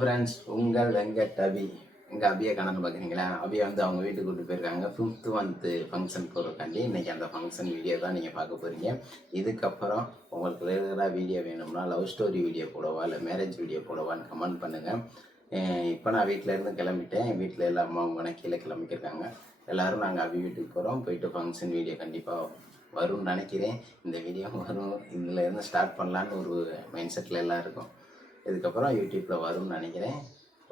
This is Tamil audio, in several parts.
ஃப்ரெண்ட்ஸ், உங்கள் வெங்கட் அபி. எங்கள் அபியை கணக்கு பார்க்குறீங்களா? அபியை வந்து அவங்க வீட்டுக்கு கூப்பிட்டு போயிருக்காங்க 5th மந்த்து ஃபங்க்ஷன் போகிறக்காண்டி. இன்றைக்கி அந்த ஃபங்க்ஷன் வீடியோ தான் நீங்கள் பார்க்க போகிறீங்க. இதுக்கப்புறம் உங்களுக்கு ரெகுலராக வீடியோ வேணும்னா லவ் ஸ்டோரி வீடியோ போடவா இல்லை மேரேஜ் வீடியோ போடவான்னு கமெண்ட் பண்ணுங்கள். இப்போ நான் வீட்டிலேருந்து கிளம்பிட்டேன். வீட்டில் எல்லா அம்மாவும் கீழே கிளம்பிக்கிருக்காங்க. எல்லோரும் நாங்கள் அபி வீட்டுக்கு போகிறோம். போயிட்டு ஃபங்க்ஷன் வீடியோ கண்டிப்பாக வரும்னு நினைக்கிறேன். இந்த வீடியோ வரும், இதிலேருந்து ஸ்டார்ட் பண்ணலான்னு ஒரு மைண்ட் செட்டில் எல்லாம் இருக்கும். இதுக்கப்புறம் யூடியூப்பில் வரும்னு நினைக்கிறேன்.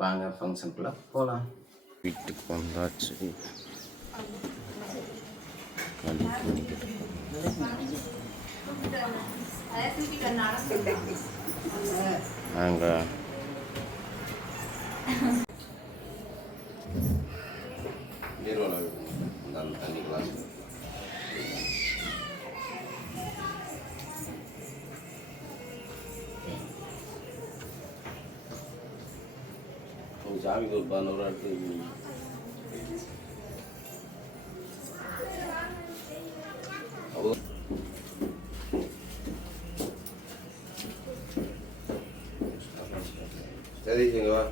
வாங்க ஃபங்க்ஷனுக்குள்ளே போகலாம். வீட்டுக்கு வந்தாச்சு. நாங்கள் தண்ணி கிளாஸ் சாமிக்கு ஒரு 11 எடுத்து சரி வா.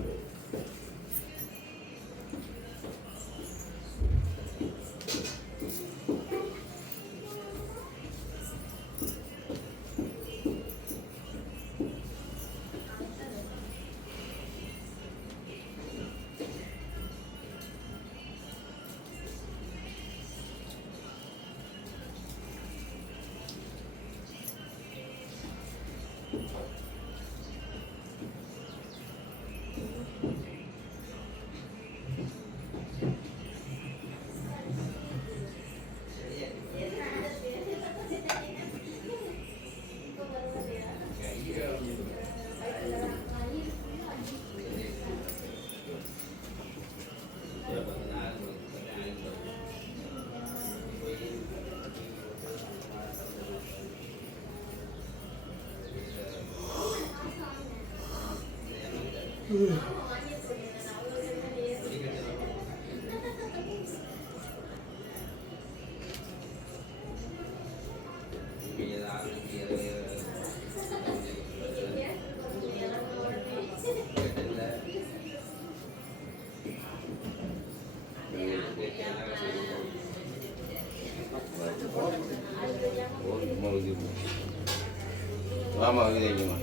ஆமாம் இது வைக்கணும்.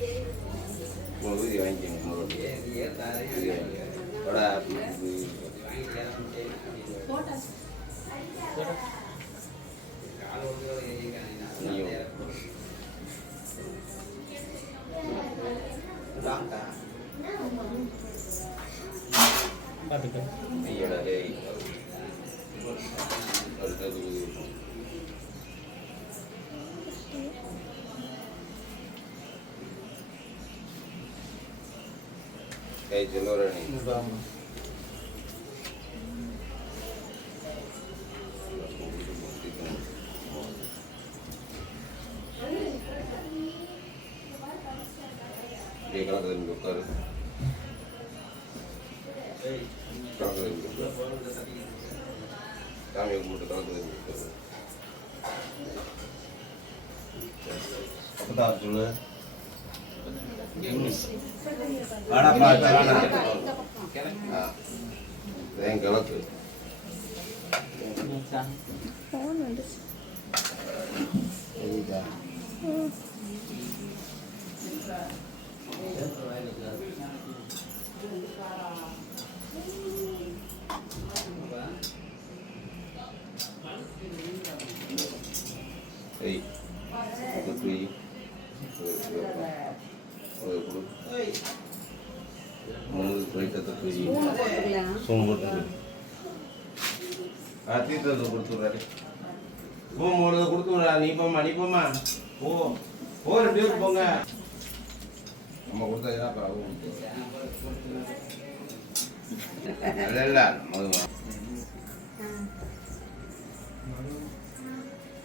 ஊதி வாங்கிக்கணும். Hey, Jalorani. Dia kalau dari dokter, kalau dari dokter, kami yang muda kalau dari dokter. Apa tahu dulu? Ada apa? Yang kalau tu. Hey, apa tu? கொடுத்துறாரு. கொடுத்துடா. நீ போமா போ 2 பேரும் போங்க. நம்ம கொடுத்தா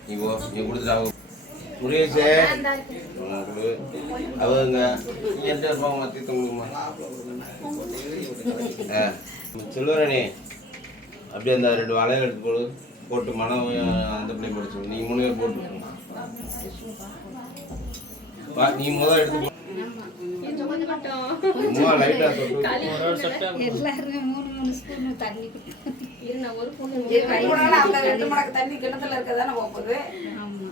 நீ கொடுத்துட்டா முருகேஷே அவங்க என்கிட்ட இருப்பாங்க. மாற்றி தங்குமா செல்வரணி அப்படியே அந்த 2 வளையல் எடுத்து போட்டு மனம் அந்த பிள்ளை படிச்சு நீங்கள் 3 பேர் போட்டு நீ முதல் எடுத்து எல்லாருமே 3 ஸ்பூன் தண்ணி தண்ணி கிணத்துல இருக்கதானே போகுது. ஆமா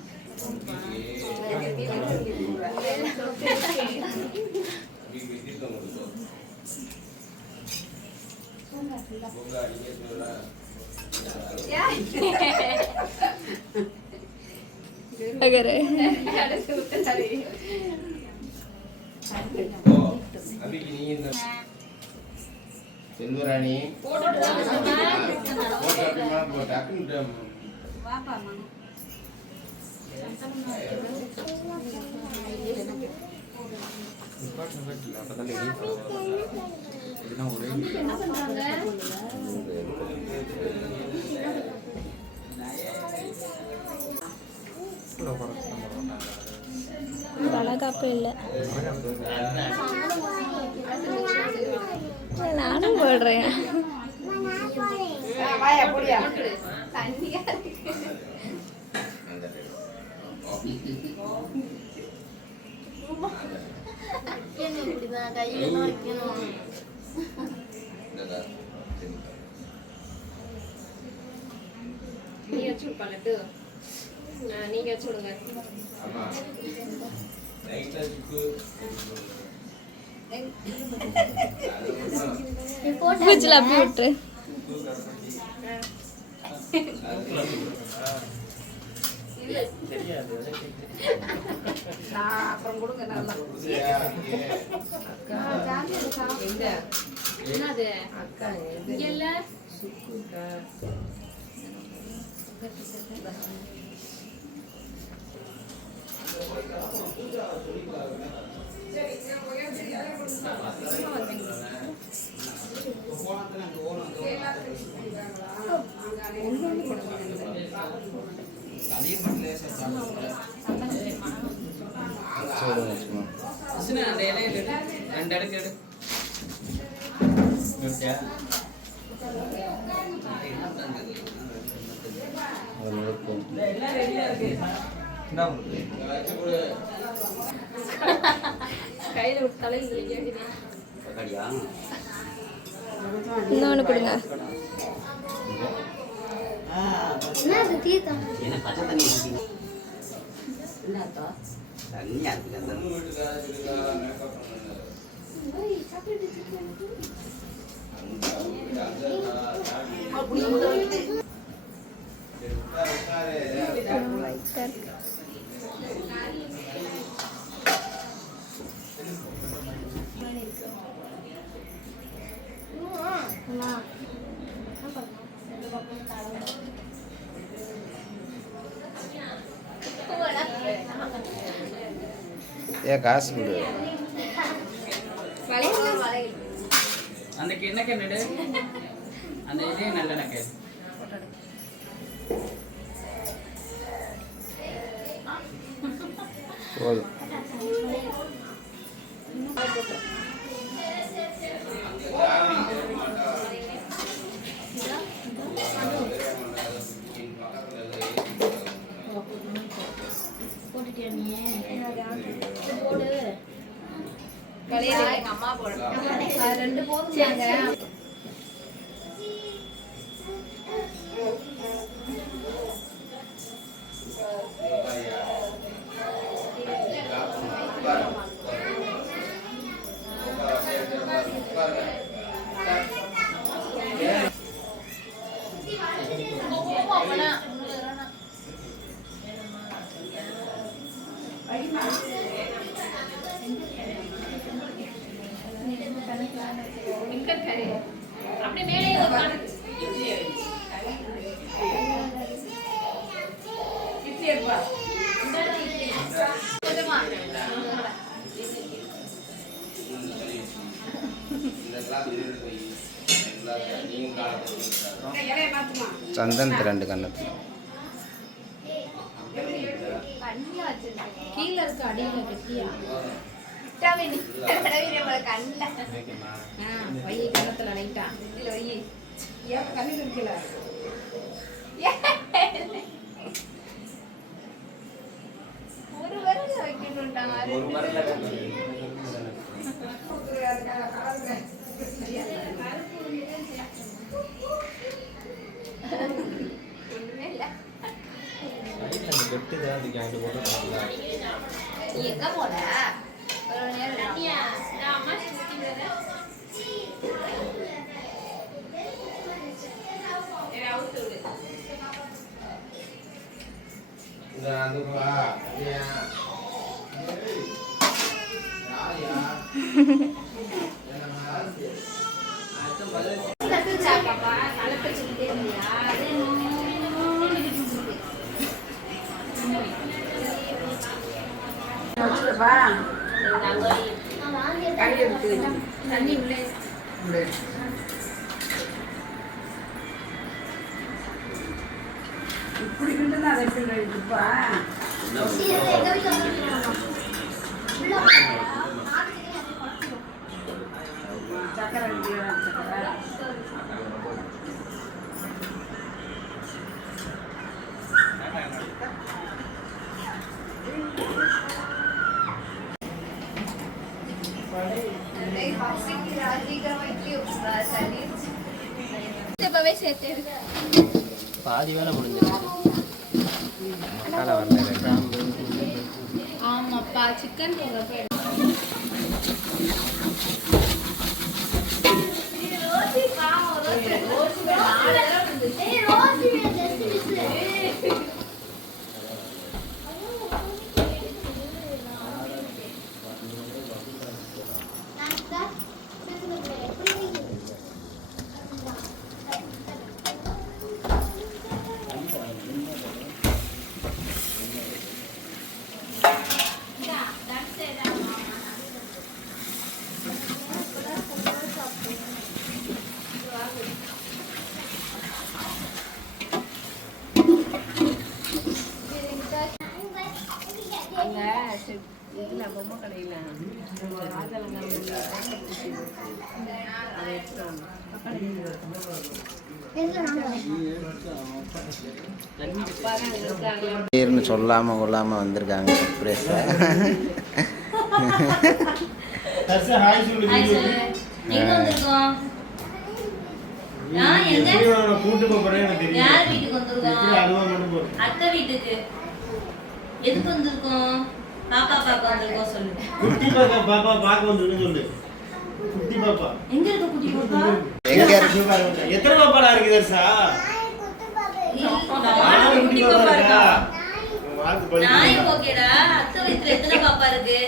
செல்வராணி வளகாப்பு இல்லை, நானும் போடுறேன். நீங்க வச்சுடுங்க. பூஜில் அப்படி விட்டுரு. அப்புறம் கொடுங்க நல்லா. என்னது அக்கா இங்க இல்ல கையில விட்டு தலையில் இன்னொன்று கொடுங்க. ஏன் காசு கொடு. அந்த கிண்ணக்க நடு, அந்த இதே நல்லெண்ணெய் போதும். எங்க அம்மா போடுறேன். 2 போதும். அப்படி மேலே சந்தன் 2 கண்ணத்துல கீழே இருக்க அடியில கட்டியா வை கணத்துல லைட்டா இல்ல வை ஏன் கண்ணில் இருக்கல ஒரு வரல வைக்கணும்ட்டாங்க. நீ எங்க போன ஒரு நேரம் தண்ணியா நான் அம்மா ஊத்தி விடுறேன் அவுத்து விடு சாப்பாப்பா தலை பிரச்சனை இல்லையா வச்சுக்கப்பா கறி எடுத்து தண்ணி உள்ளே இப்படி கிட்ட அதை எப்படி எடுத்துப்பா சக்கரை வைக்கிறேன் சக்கரை இப்பவே சேர்த்து பாதி வேலை முடிஞ்சிருச்சு மசாலா வரல ஆமாப்பா சிக்கன் போடுறப்ப இதுல பொம்மை கடையில பேர்னு சொல்லாமல் கொள்ளாமல் வந்திருக்காங்க சர்ப்ரைஸாக. எங்க வந்திருக்கோம் கூட்டு போறேன் யார் வீட்டுக்கு வந்திருக்கோம் அத்தை வீட்டுக்கு எதுக்கு வந்திருக்கோம் பாப்பா பார்க்க வந்திருக்கோம் சொல்லு குட்டி பாப்பா பாக்க வந்து சொல்லு குட்டி பாப்பா எங்க இருக்க குட்டி பாப்பா எங்க இருக்கு? எத்தனை பாப்பாடா இருக்கு தர்சா குட்டி பாப்பா இருக்கா வாக்கு பழி நாய் ஓகேடா அத்தை வீட்டுல எத்தனை பாப்பா இருக்கு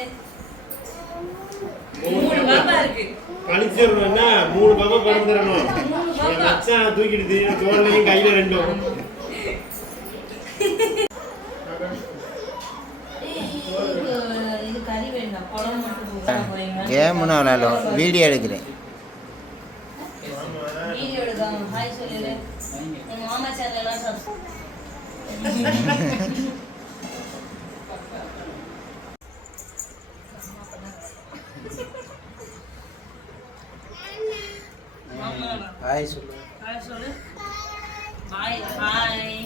3 பாப்பா இருக்கு கழிச்சிடணும்னா 3 பாப்பா பிறந்துடணும் என் மச்சான் தூக்கிட்டு தோல்லையும் கையில ரெண்டும் இது கறி வேண்டாம் குழம்பு மட்டும் கேம்னு விளாடும் வீடியோ எடுக்கிறேன். வீடியோ எடுக்காம ஹாய் சொல்லு எங்க மாமா சேனல் எல்லாம் ஹாய் சொல்லு. ஹாய் சொல்லு ஹாய் ஹாய்